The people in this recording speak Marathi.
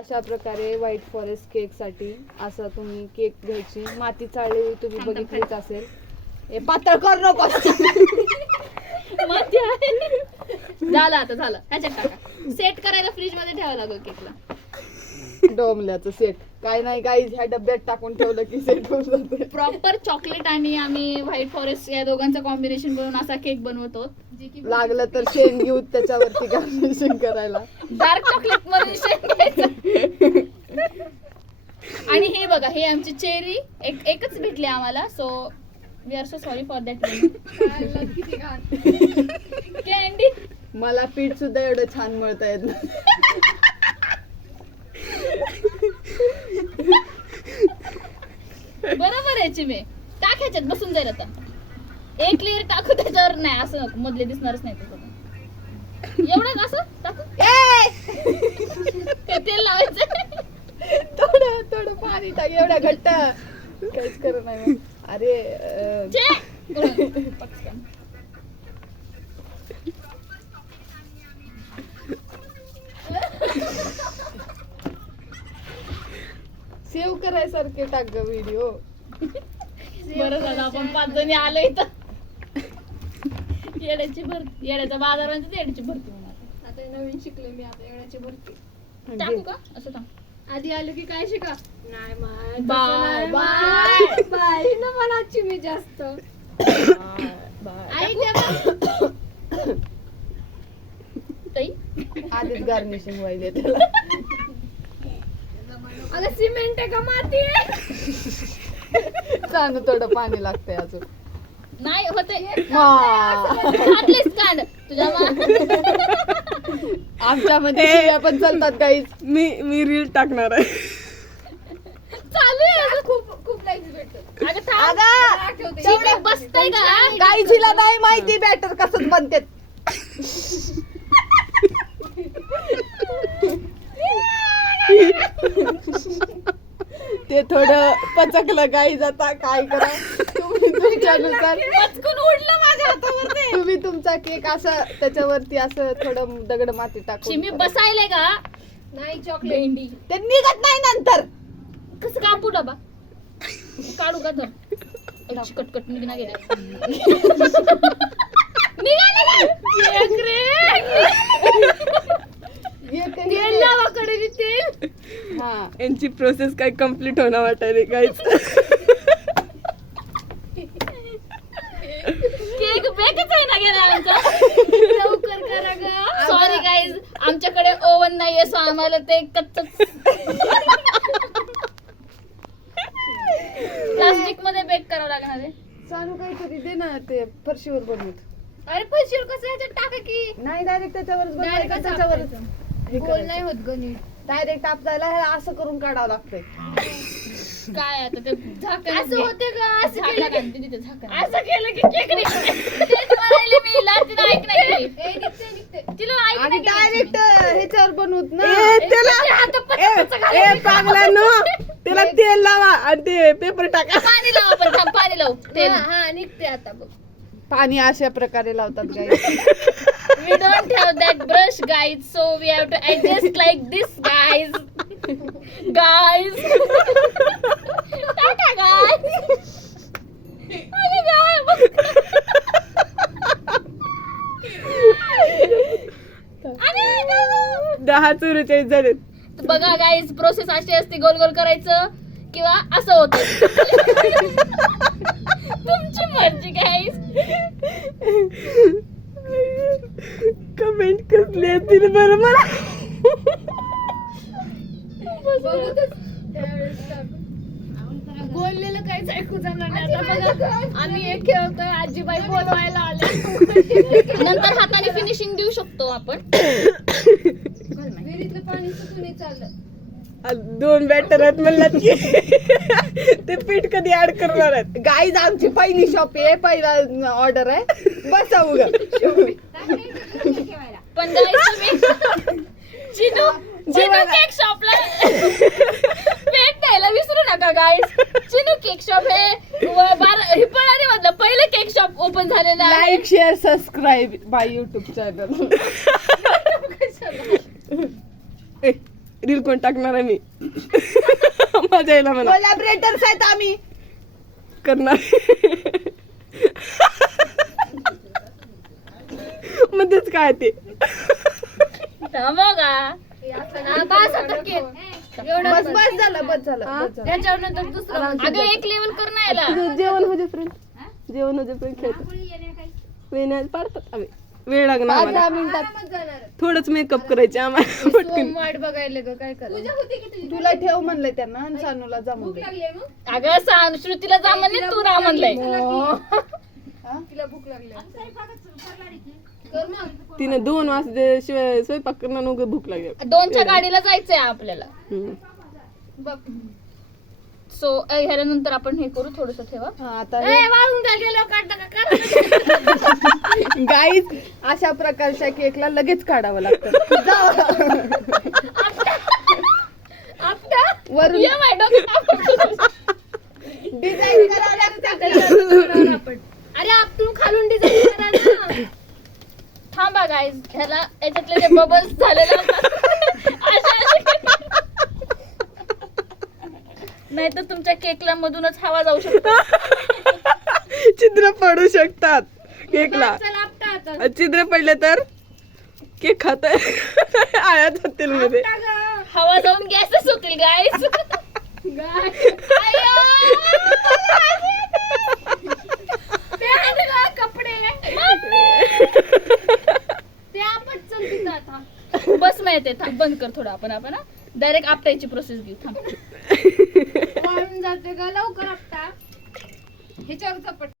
अशा प्रकारे व्हाईट फॉरेस्ट केक साठी असं तुम्ही केक घ्यायची, माती चाळलेली तुम्ही बघितलीच असेल. हे पातळ कर नको. माती आहे. झालं आता झालं. ह्याच्यात टाका. सेट करायला फ्रीज मध्ये ठेवावं लागेल केकला. डोमल्याचं सेट काय नाही काही ह्या डब्यात टाकून ठेवलं की सेट होऊन जाते. प्रॉपर चॉकलेट आणि आम्ही व्हाईट फॉरेस्ट या दोघांचं कॉम्बिनेशन बनवून असा केक बनवतो. लागलं तर शेण घेऊ त्याच्यावरती गार्निशिंग करायला. डार्क चॉकलेट मध्ये शेण घ्यायचं. आणि हे बघा, हे आमची चेरी एकच भेटली आम्हाला. So we are so sorry for that. Candy मला पीठ सुद्धा एवढं छान मळता येत नाही. बरोबर आहे चिमे. टाक ह्याच्यात बसून जाईल आता. एक लेअर टाकू त्याच्यावर. नाही असं नको, मधले दिसणारच नाही त्याच्यावर. एवढं असं टाकू. तेल लावायचं. थोडं थोडं पाणी टाक. एवढा घट्ट काहीच कर नाही. अरे पटकन. सेव्ह करायसारखे टाक ग व्हिडिओ. बरं झालं आपण 5 जणी आलो इथं. येड्याची भरती, येड्याचा बाजार म्हणजे येड्याची भरती होणार. आता नवीन शिकले मी, आता येण्याची भरती. टाकू का असं टाक. आधी आलो की काय शिका. नाही बाय बाय ना मला चिमी जास्त. आई ताई आधीच गार्निशिंग व्हायला त्याला. अगं सिमेंट आहे का माती आहे? चांगलं थोडं पाणी लागतंय अजून. नाही होते. मा. घातलीस कांड तुझ्या आमच्यामध्ये शिव्या पण चालतात गाईज. मी रील टाकणार आहे. चालू आहे. खूप लाईक्स भेटतात. अगं थांब. आठवते. चिमणे बसतंय का? गाईजीला नाही माहिती बॅटर कसं बनते. ते थोडं पचकलं गाईज. आता काय करा तुम्ही तुमच्यानुसार. पचकून उडलं माझ्या हातावर ते. तुम्ही तुमचा केक असं त्याच्यावरती असं थोडं दगड माती टाकून चिमी करा. बसायले का? नाही चॉकलेट. भेंडी ते निघत नाही नंतर. कसं कापू डबा काढू का तर कटकट निघणार गेले. निघाले तेल लावाकडे तेल. हा यांची प्रोसेस काय कम्प्लीट होणार वाटायला काहीच. केक बेकच आहे ना गेला आमचा. लवकर करा ग. सॉरी गाईज, आमच्याकडे ओव्हन नाहीये, सो आम्हाला ते कच्च प्लास्टिक मध्ये बेक करावं लागणार आहे. चालू काहीतरी दे ना ते फरशीवर बनवत. अरे पैसे कसं याच्यात टाका की. नाही डायरेक्ट त्याच्यावरच Direct बनवायचं. असं त्याच्यावरच गोल नाही होत गणित. डायरेक्ट आपल्याला हे असं करून काढावं लागतंय. काय आता ते झाकण असं होते का? असं केलं की तिथे झाकण. असं केलं की केक निघते. तेच म्हणाले मी. लास्ट ऐक नाही केली. ए, निघते. तिला ऐक आणि नाही केली. डायरेक्ट ह्याच्यावर बनवत ना. पागलांनो, त्याला तेल लावा आणि ते पेपर टाका. पाणी लाव आपण. थांब, पाणी लावू. तेल. हा निघते आता बघ. पाणी अशा प्रकारे लावतात गाई. We don't have that brush, guys, so we have to adjust like this, guys. Guys. Tata, guys. अरे काय? अरे काय? 10:44 झाले. बघा गाईज, प्रोसेस अशी असते. गोल गोल करायचं किंवा असं होतं. तुमची मर्जी गाईज. कमेंट कसली येतील बरं मला. बोललेलं काहीच ऐकू जमणार नाही. आता बघा, आम्ही एक खेळतोय. आजीबाई बोलवायला आले. नंतर हाताने फिनिशिंग देऊ शकतो आपण. विहिरीतलं पाणी सुकून चाललं. 2 बॅटर आहेत म्हणलात की ते पीठ कधी ऍड करणार आहेत. गाईज आमची पहिली शॉप आहे, पहिला ऑर्डर आहे. बसा उगा. पण गाईज तुम्ही चिनू केक शॉपला भेट द्यायला विसरू नका गाईज. चिनू केक शॉप हे हिपळारी मधलं पहिलं केक शॉप ओपन झालेलं आहे. लाईक शेअर सबस्क्राईब माय युट्यूब चॅनल. रील कोण टाकणार आहे मी माझ्या आईला म्हणा कोलॅबरेटर्स आहेत आम्ही. करणार मध्येच काय ते थांबव का हा, बस आता केक. एवढं बस बस झालं बस झालं बस झालं. त्याच्यावर नंतर दुसरं अगं एक लेवल कर ना याला. तुझं जेवण होते फ्रेंड जेवण होते फ्रेंड खेळतो वेळ पाडतात आम्ही वेळ लागणार 5-10 आम्हाला मिनिटात थोडंच मेकअप करायचे आम्हाला पटकन वाट बघायला ग काय करायचं. तुला ठेव म्हणलंय त्यांना आणि सानूला जा म्हणलंय. लागली मग अगं सांग श्रुतीला जा म्हणले तू राह म्हणलंय. तिला भूक लागली कर मग. तिने 2 वाजता शिवाय स्वयंपाक करणं नको भूक लागेल 2च्या गाडीला जायचंय आपल्याला. बघ सो ह्याच्यानंतर आपण हे करू थोडस ठेवा. हा, आता ए, वाळून गेलो काढता का काढ. गाईज अशा प्रकारच्या केकला लगेच काढावं लागतं. वरून ये माय डोक्यात. डिझाईन करावं लागतं. आपण अरे आपण खालून डिझाईन करा ना. थांबा गाईज ह्याला याच्यातले जे बबल्स झालेले असतात नाही तर तुमच्या केकला मधूनच हवा जाऊ शकतो. छिद्र पडू शकतात केकला चल आपटा आता. छिद्र पडले तर केक खात आया जातील मध्ये हवा जाऊन गॅसच होतील गाईज. कपडे ते आपण चल आता. बस माहिती थांब बंद कर थोडं आपण डायरेक्ट आपटायची प्रोसेस घेऊ थांब. वाळून जाते का लवकर आपटा. ह्याच्यावर चपट